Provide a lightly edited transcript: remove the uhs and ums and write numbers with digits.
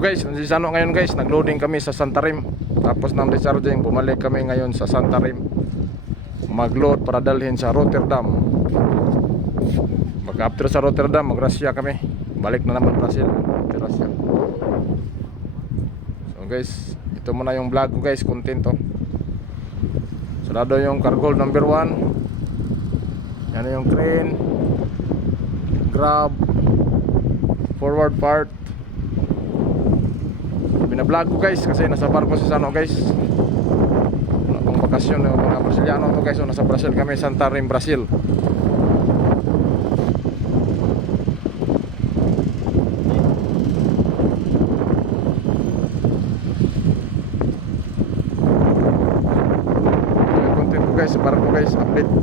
guys, si Sano ngayon guys, nagloading kami sa Santarim. Tapos ng discharging, bumalik kami ngayon sa Santarim. Magload para dalhin sa Rotterdam. After sa Rotterdam, magrasya kami. Balik na naman Brazil. Rasya. So guys, ito muna yung vlog ko guys, content to. Sarado yung cargo number 1. Yan yung crane, grab, forward part. Binablog ko guys kasi nasa barko si Sano guys. Wala pang bakasyon ng mga Brasiliano to guys. So nasa Brazil kami, Santarim, Brazil. Content ko guys, barko guys, update.